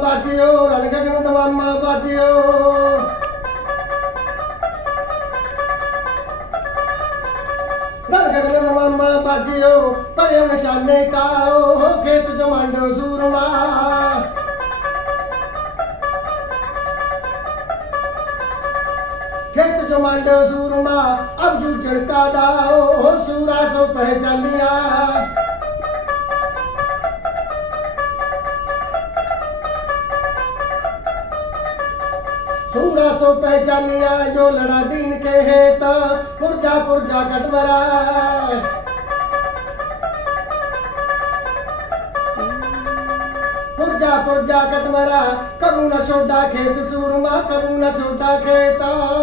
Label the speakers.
Speaker 1: ਬਾਜਿਓ ਰਣ ਗਗਨ ਦਵਾਮਾ ਬਾਜਿਓ। ਰਣ ਗਗਨ ਦਵਾਮਾ ਬਾਜਿਓ ਪਰਿਓ ਨਿਸ਼ਾਨੇ ਕਾਓ, ਖੇਤ ਜਮਾਂਡੋ ਸੂਰਮਾ। ਖੇਤ ਜਮੰਡ ਸੂਰਮਾ ਅਬ ਜੂ ਝੜਕਾ ਦਾ ਉਹ ਸੂਰਾ ਸੋ ਪਹਿਚਾਨਿਆ। ਸੂਰਾ ਸੋ ਪਹਿਚਾਨਿਆ, ਜੋ ਲੜਾ ਦੀਨ ਕੇ ਹੈ ਤਾਂ ਪੁਰਜਾ ਪੁਰਜਾ ਕਟਵਰਾ। ਪੁਰਜਾ ਪੁਰਜਾ ਕਟਵਰਾ, ਕਬੂ ਨਾ ਛੋਡਾ ਖੇਤ ਸੂਰਮਾ, ਕਬੂ ਨਾ ਛੋਡਾ ਖੇਤਾ।